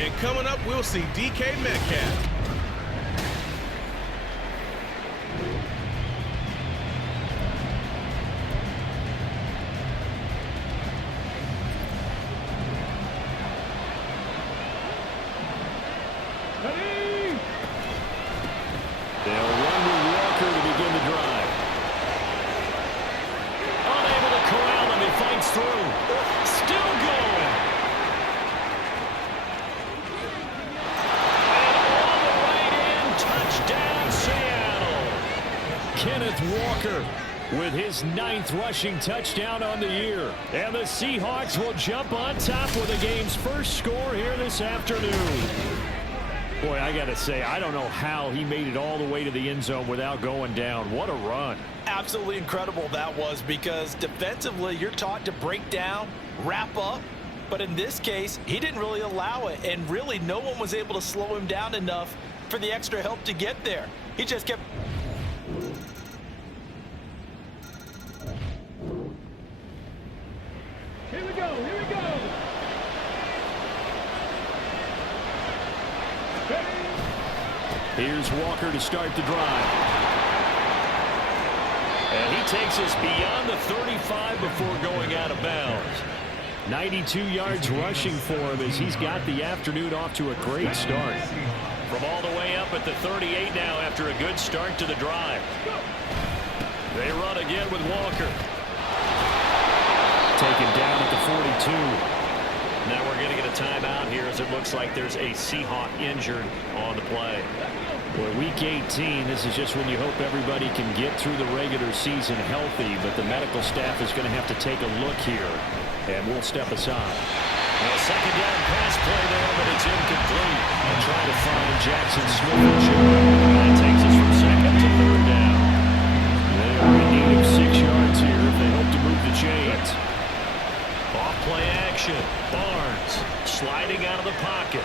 And coming up, we'll see DK Metcalf. They'll run with Walker to begin the drive. Unable to corral him. He fights through. Still going. And all the way in. Touchdown, Seattle. Kenneth Walker with his 9th rushing touchdown on the year. And the Seahawks will jump on top with the game's first score here this afternoon. Boy, I got to say, I don't know how he made it all the way to the end zone without going down. What a run. Absolutely incredible that was, because defensively you're taught to break down, wrap up. But in this case, he didn't really allow it. And really, no one was able to slow him down enough for the extra help to get there. He just kept... Here we go, here we go. Here's Walker to start the drive. And he takes us beyond the 35 before going out of bounds. 92 yards rushing for him as he's got the afternoon off to a great start. From all the way up at the 38 now after a good start to the drive. They run again with Walker. Taken down at the 42. Now we're going to get a timeout here as it looks like there's a Seahawk injured on the play. Boy, week 18, this is just when you hope everybody can get through the regular season healthy, but the medical staff is going to have to take a look here, and we'll step aside. Well, second down pass play there, but it's incomplete. And trying to find Jackson Smith and Jr. That takes us from second to third down. They are in need of 6 yards here if they hope to move the chains. Off-play action. Barnes sliding out of the pocket.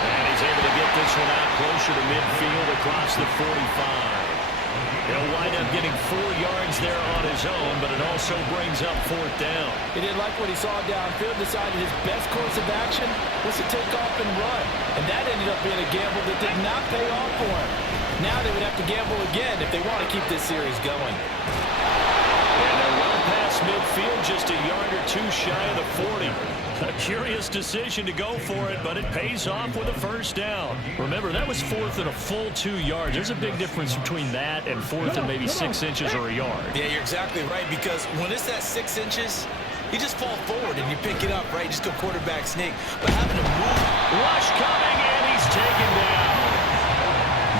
And he's able to get this one out closer to midfield across the 45. He'll wind up getting 4 yards there on his own, but it also brings up 4th down. He didn't like what he saw downfield, decided his best course of action was to take off and run. And that ended up being a gamble that did not pay off for him. Now they would have to gamble again if they want to keep this series going. And a run past midfield, just a yard or two shy of the 40. A curious decision to go for it, but it pays off with a first down. Remember, that was 4th and a full 2 yards. There's a big difference between that and 4th and maybe 6 inches or a yard. Yeah, you're exactly right, because when it's that 6 inches, you just fall forward and you pick it up, right? You just go quarterback sneak. But having to move. Rush coming, and he's taken down.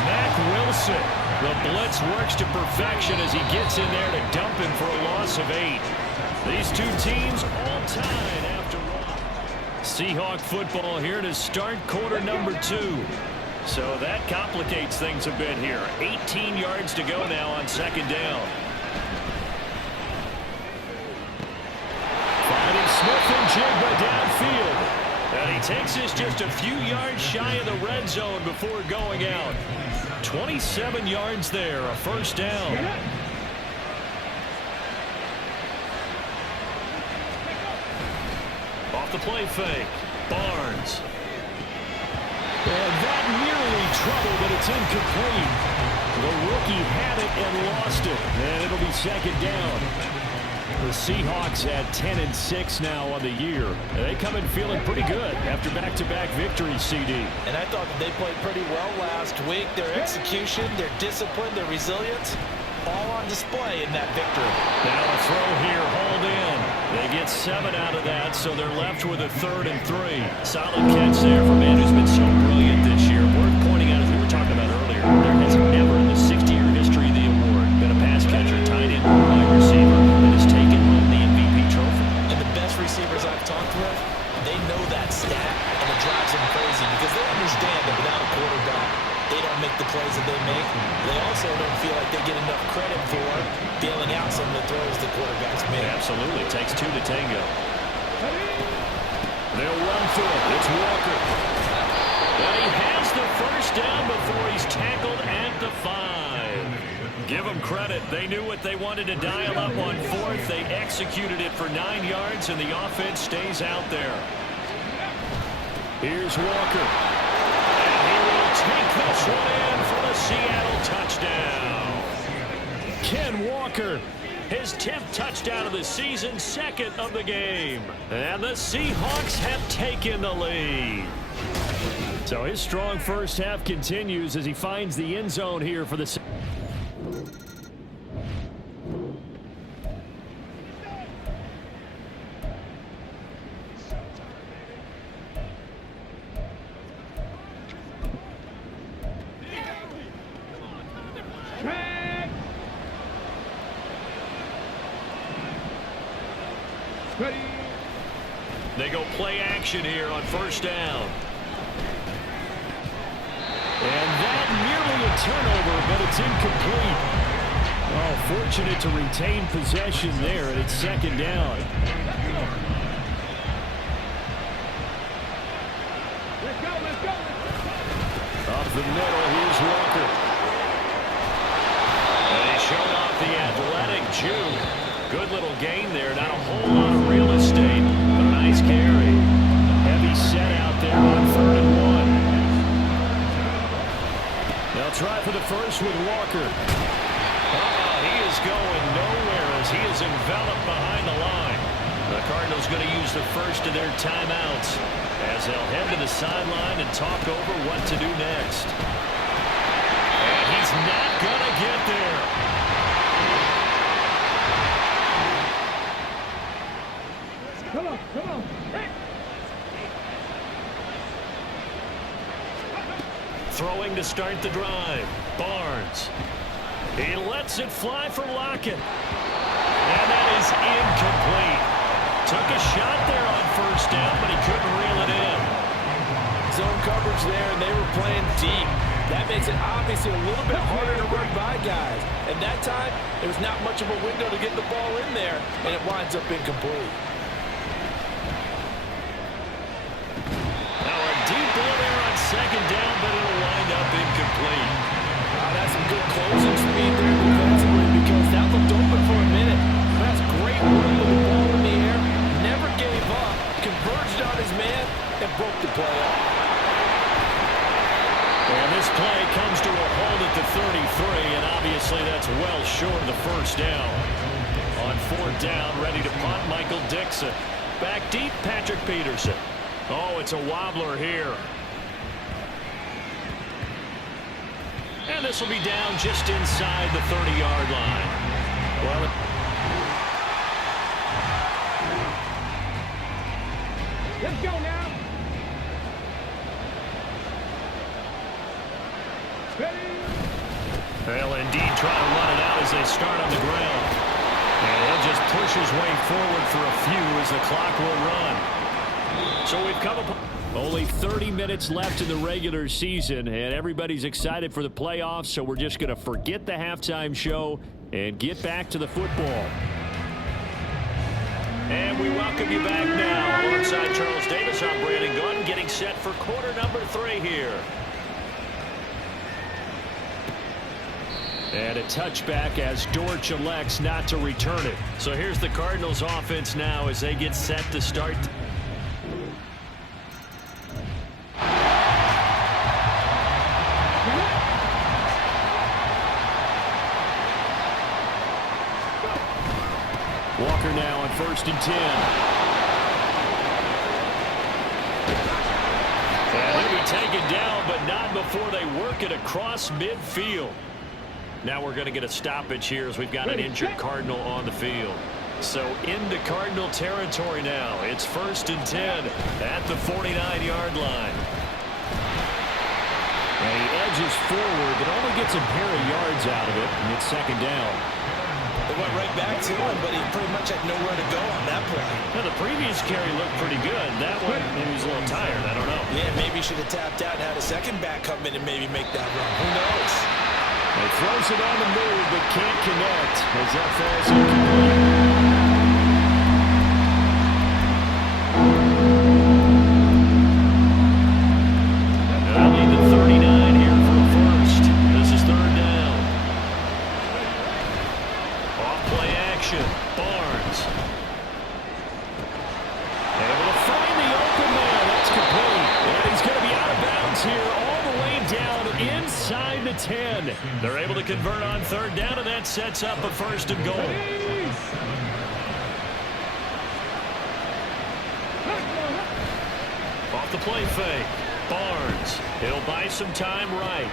Mack Wilson. The blitz works to perfection as he gets in there to dump him for a loss of 8. These two teams all tied after one. Seahawk football here to start quarter number 2. So that complicates things a bit here. 18 yards to go now on second down. Finding Smith and Jigba downfield. And he takes us just a few yards shy of the red zone before going out. 27 yards there, a first down. Off the play fake, Barnes. And that nearly trouble, but it's incomplete. The rookie had it and lost it, and it'll be second down. The Seahawks at 10-6 now on the year. And they come in feeling pretty good after back-to-back victories, CD. And I thought that they played pretty well last week. Their execution, their discipline, their resilience, all on display in that victory. Now a throw here, hauled in. They get 7 out of that, so they're left with a 3rd and 3. Solid catch there for a man who's been so brilliant this year. Worth pointing out, as we were talking about earlier, there has never in the 60-year history of the award been a pass catcher, tight end, or wide receiver that has taken home the MVP trophy. And the best receivers I've talked with, they know that stat, and it drives them crazy because they understand that without a quarterback, they don't make the plays that they make. They also don't feel like they get enough credit for bailing out some of the throws the quarterbacks make. Absolutely. It takes 2 to tango. They'll run for it. It's Walker. And he has the first down before he's tackled at the 5. Give them credit. They knew what they wanted to dial up on 4th. They executed it for 9 yards, and the offense stays out there. Here's Walker. And he will take this one in for the Seattle touchdown. Ken Walker, his 10th touchdown of the season, 2nd of the game. And the Seahawks have taken the lead. So his strong first half continues as he finds the end zone here for the... They go play action here on first down. And that nearly a turnover, but it's incomplete. Oh, fortunate to retain possession there, and it's 2nd down. Let's go, let's go. Up the middle, here's Walker. And he showed off the athletic juke. Good little gain there, not a whole lot of real estate, but a nice carry. Heavy set out there on 3rd and 1. They'll try for the first with Walker. He is going nowhere as he is enveloped behind the line. The Cardinals going to use the first of their timeouts as they'll head to the sideline and talk over what to do next. And he's not going to get there. Come on, come on. Hey. Throwing to start the drive. Barnes. He lets it fly for Lockett. And that is incomplete. Took a shot there on first down, but he couldn't reel it in. Zone coverage there, and they were playing deep. That makes it obviously a little bit harder to run by guys. And that time, there was not much of a window to get the ball in there, and it winds up incomplete. Now a deep ball there on 2nd down, but it'll wind up incomplete. That's some good closing speed there defensively because that looked open for a minute. That's great work with the ball in the air. Never gave up, converged on his man, and broke the play up. And this play comes to a halt at the 33, and obviously that's well short of the first down. On 4th down, ready to punt, Michael Dixon. Back deep, Patrick Peterson. Oh, it's a wobbler here. And this will be down just inside the 30-yard line. Well, Let's go now. they'll indeed try to run it out as they start on the ground. And he'll just push his way forward for a few as the clock will run. So we've come up. Only 30 minutes left in the regular season, and everybody's excited for the playoffs, so we're just going to forget the halftime show and get back to the football. And we welcome you back now. Alongside Charles Davis, I'm Brandon Gordon, getting set for quarter number 3 here. And a touchback as Dortch elects not to return it. So here's the Cardinals offense now as they get set to start. Walker now on 1st and 10. And he'll be taken down, but not before they work it across midfield. Now we're going to get a stoppage here as we've got an injured Cardinal on the field. So into Cardinal territory now. It's 1st and 10 at the 49-yard line. And he edges forward, but only gets a pair of yards out of it, and it's 2nd down. They went right back to him, but he pretty much had nowhere to go on that play. Now, the previous carry looked pretty good. That one, maybe he was a little tired. I don't know. Yeah, maybe he should have tapped out and had a second back come in and maybe make that run. Who knows? He throws it on the move, but can't connect as that falls incomplete. 10. They're able to convert on third down, and that sets up a first and goal. Off the play fake. Barnes. He'll buy some time right.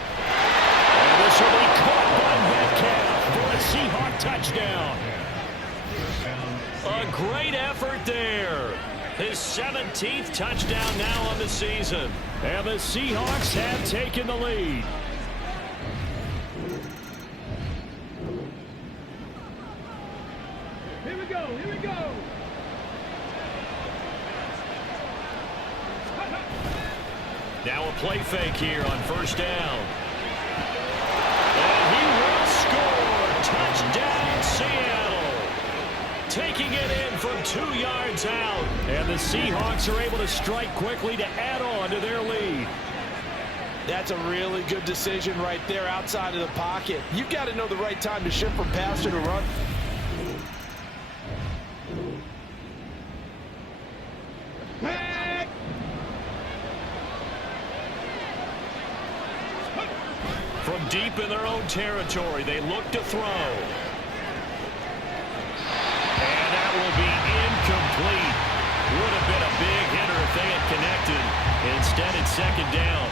And this will be caught by Metcalf for a Seahawk touchdown. A great effort there. His 17th touchdown now on the season. And the Seahawks have taken the lead. Here we go, here we go. Now a play fake here on first down. And he will score. Touchdown, Seattle. Taking it in from 2 yards out. And the Seahawks are able to strike quickly to add on to their lead. That's a really good decision right there outside of the pocket. You've got to know the right time to shift from passer to run. From deep in their own territory, they look to throw. And that will be incomplete. Would have been a big hitter if they had connected. Instead, it's second down.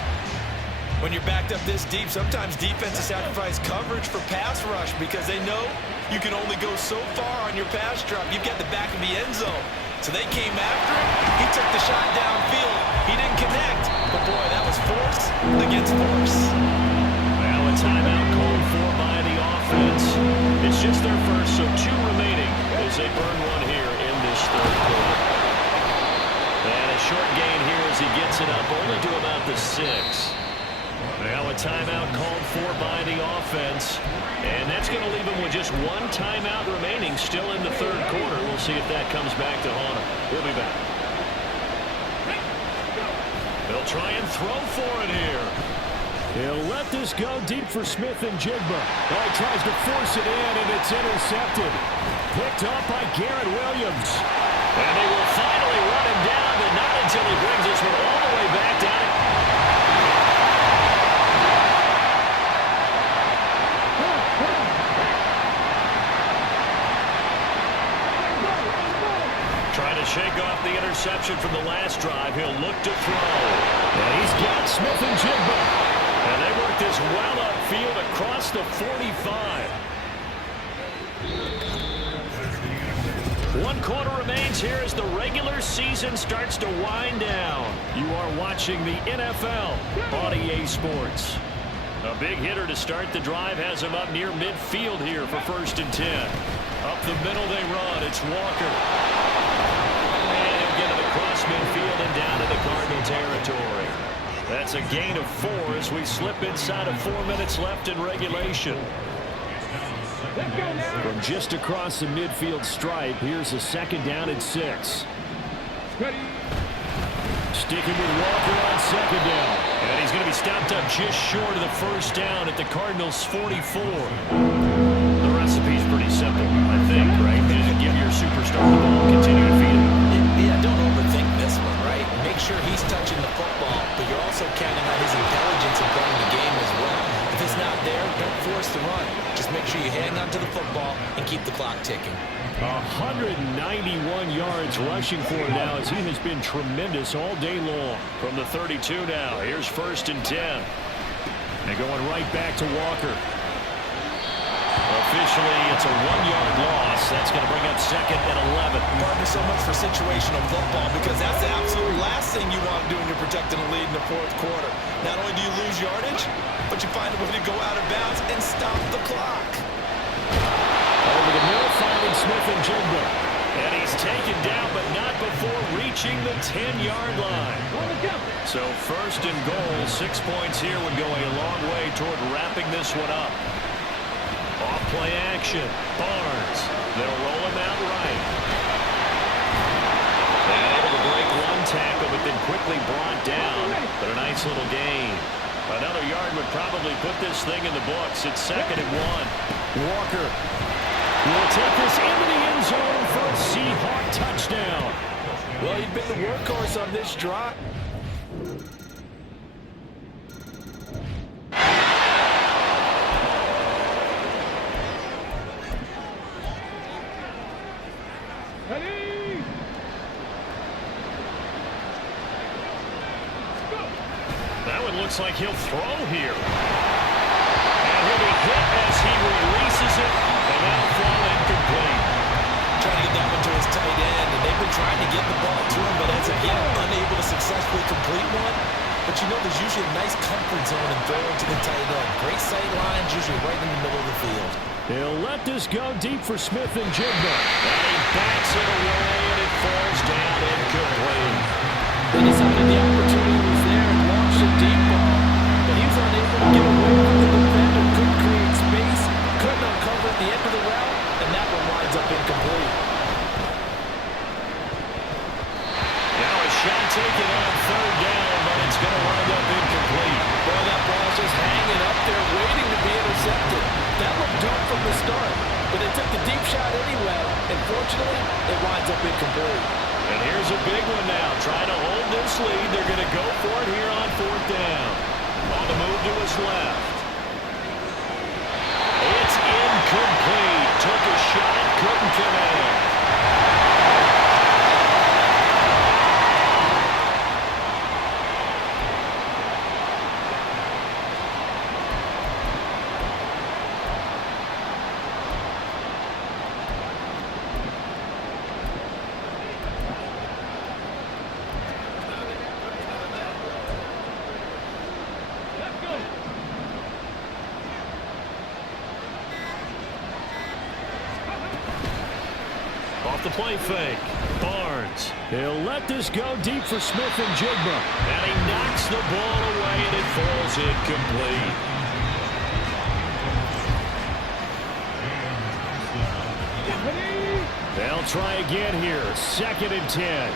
When you're backed up this deep, sometimes defenses sacrifice coverage for pass rush because they know you can only go so far on your pass drop. You've got the back of the end zone. So they came after him. He took the shot downfield. He didn't connect. But, boy, that was force against force. Well, a timeout called for by the offense. It's just their first, so 2 remaining as they burn one here in this third quarter. And a short gain here as he gets it up only to about the 6. Now a timeout called for by the offense. And that's going to leave him with just 1 timeout remaining still in the third quarter. We'll see if that comes back to haunt him. We'll be back. They'll try and throw for it here. He'll let this go deep for Smith and Jigba. Oh, he tries to force it in, and it's intercepted. Picked up by Garrett Williams. And they will finally run him down, but not until he brings this one all the way back down. Trying to shake off the interception from the last drive. He'll look to throw. And he's got Smith and Jigba. And they work this well upfield across the 45. 1 quarter remains here as the regular season starts to wind down. You are watching the NFL on EA Sports. A big hitter to start the drive has him up near midfield here for 1st and 10. Up the middle they run. It's Walker. And he'll get it across midfield and down to the Cardinal territory. That's a gain of 4 as we slip inside of 4 minutes left in regulation. From just across the midfield stripe, here's a 2nd down and 6. Sticking with Walker on 2nd down. And he's going to be stopped up just short of the 1st down at the Cardinals' 44. The recipe's pretty simple, I think, right? Just give your superstar the ball, continue to feed him. Yeah, don't overthink this one, right? Make sure he's touching the football, but you're also counting on his intelligence in playing the game as well. If it's not there, don't force the run. Just make sure you hang on to the football and keep the clock ticking. 191 yards rushing for him now as he has been tremendous all day long. From the 32 now, here's 1st and 10. And going right back to Walker. Officially, it's a 1-yard loss. That's going to bring up 2nd and 11. Partner, so much for situational football because that's the absolute last thing you want to do when you're protecting a lead in the 4th quarter. Not only do you lose yardage, but you find a way to go out of bounds and stop the clock. Over the middle, finding Smith and Jigba. And he's taken down, but not before reaching the 10-yard line. So 1st and goal, 6 points here would go a long way toward wrapping this one up. Off play action. Barnes. They'll roll him out right. And able to break 1 tackle, but then quickly brought down. But a nice little gain. Another yard would probably put this thing in the books. It's 2nd and 1. Walker will take this into the end zone for a Seahawk touchdown. Well, he'd been the workhorse on this drive. it looks like he'll throw here. And he'll be hit as he releases it, and that'll fall incomplete. Trying to get that one to his tight end, and they've been trying to get the ball to him, but as of yet, unable to successfully complete one. But you know, there's usually a nice comfort zone in throwing to the tight end. Great sight lines, usually right in the middle of the field. He'll let this go deep for Smith and Jigba. And he backs it away, and it falls down incomplete. They decided the opportunity was there and launched a deep ball, but he was unable to get away from the defender, couldn't create space, couldn't uncover at the end of the route, and that one winds up incomplete. Now a shot taken on third down, but it's going to wind up incomplete. Boy, that ball's just hanging up there, waiting to be intercepted. That looked doomed from the start, but they took the deep shot anyway, and fortunately, it winds up incomplete. And here's a big one now. Trying to hold this lead. They're going to go for it here on fourth down. On the move to his left. It's incomplete. Took a shot, couldn't connect. Off the play fake. Barnes. He'll let this go deep for Smith and Jigba. And he knocks the ball away, and it falls incomplete. They'll try again here. 2nd and 10.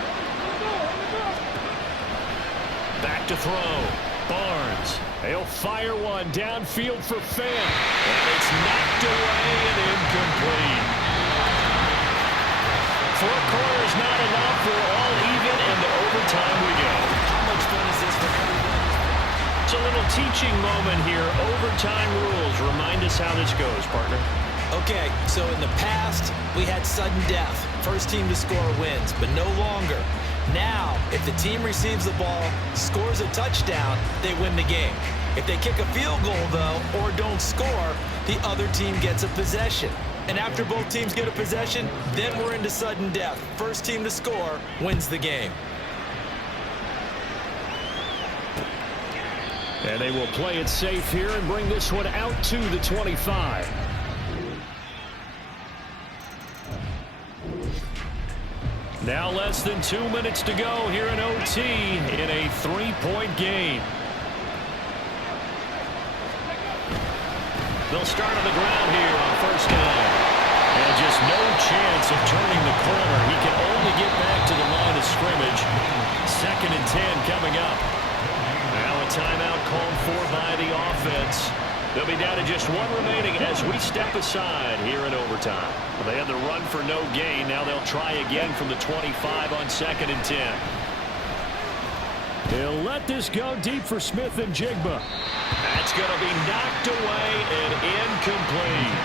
Back to throw. Barnes. He'll fire one downfield for Finn. And it's knocked away and incomplete. 4 quarters not enough. We're all even, and to overtime we go. How much fun is this for everyone? It's a little teaching moment here. Overtime rules. Remind us how this goes, partner. Okay, so in the past, we had sudden death. First team to score wins, but no longer. Now, if the team receives the ball, scores a touchdown, they win the game. If they kick a field goal, though, or don't score, the other team gets a possession. And after both teams get a possession, then we're into sudden death. First team to score wins the game. And they will play it safe here and bring this one out to the 25. Now less than 2 minutes to go here in OT in a 3-point game. They'll start on the ground here on first down. And just no chance of turning the corner. He can only get back to the line of scrimmage. 2nd and 10 coming up. Now a timeout called for by the offense. They'll be down to just 1 remaining as we step aside here in overtime. They had the run for no gain. Now they'll try again from the 25 on 2nd and 10. He'll let this go deep for Smith and Jigba. That's going to be knocked away and incomplete.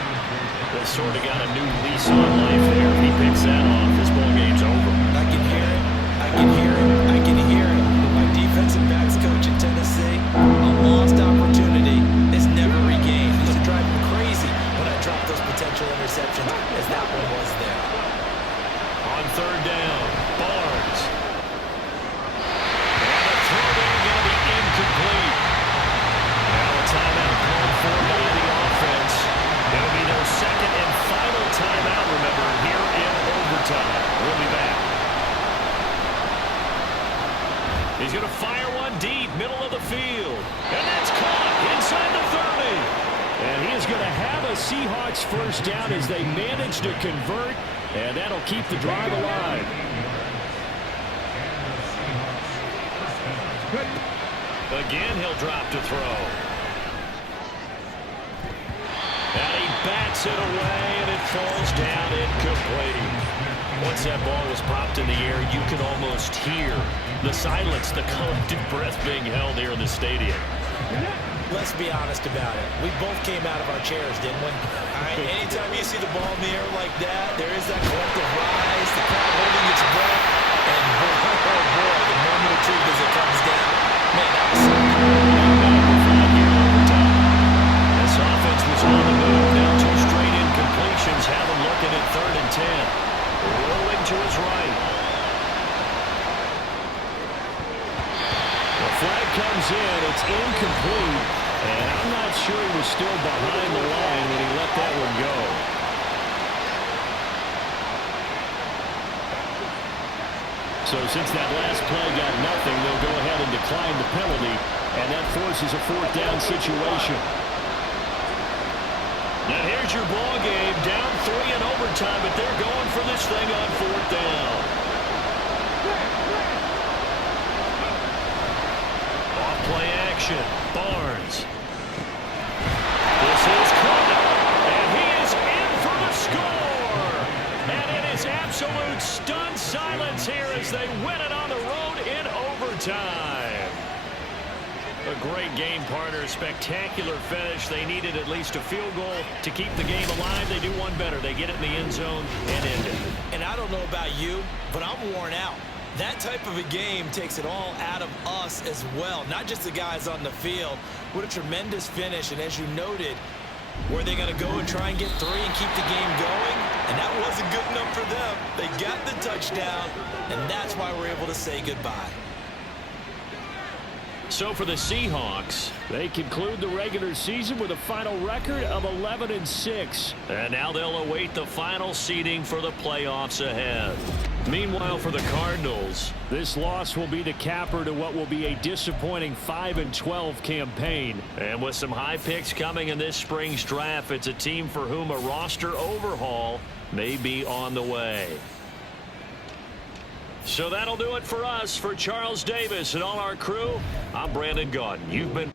They sort of got a new lease on life there. If he picks that off, this ball game's over. I can hear it. I can hear it. I can hear it. My defensive backs coach in Tennessee, a lost opportunity is never regained. It used to drive me crazy when I dropped those potential interceptions, as that one was there. On third down, Barnes. And the throw there going to be incomplete. Now a timeout called for by the offense. It'll be their 2nd and final timeout, remember, here in overtime. We'll be back. He's going to fire one deep, middle of the field. And that's caught inside the 30. And he is going to have a Seahawks first down as they manage to convert. And that'll keep the drive alive. Again, he'll drop to throw. And he bats it away, and it falls down incomplete. Once that ball was popped in the air, you could almost hear the silence, the collective breath being held here in the stadium. Let's be honest about it. We both came out of our chairs, didn't we? Anytime you see the ball in the air like that, there is that collective rise, the crowd holding its breath, and boy, oh boy, the moment of truth as it comes down. Man, that was something. comes in. It's incomplete. And I'm not sure he was still behind the line when he let that one go. So since that last play got nothing, they'll go ahead and decline the penalty. And that forces a fourth down situation. Now here's your ball game. Down 3 in overtime, but they're going for this thing on fourth down. Off play action. Barnes. This is caught. And he is in for the score. And it is absolute stunned silence here as they win it on the road in overtime. A great game, partner. Spectacular finish. They needed at least a field goal to keep the game alive. They do one better. They get it in the end zone and end it. And I don't know about you, but I'm worn out. That type of a game takes it all out of us as well, not just the guys on the field. What a tremendous finish. And as you noted, were they going to go and try and get 3 and keep the game going? And that wasn't good enough for them. They got the touchdown, and that's why we're able to say goodbye. So for the Seahawks, they conclude the regular season with a final record of 11-6. And now they'll await the final seeding for the playoffs ahead. Meanwhile, for the Cardinals, this loss will be the capper to what will be a disappointing 5-12 campaign. And with some high picks coming in this spring's draft, it's a team for whom a roster overhaul may be on the way. So that'll do it for us. For Charles Davis and all our crew, I'm Brandon Gaudin. You've been...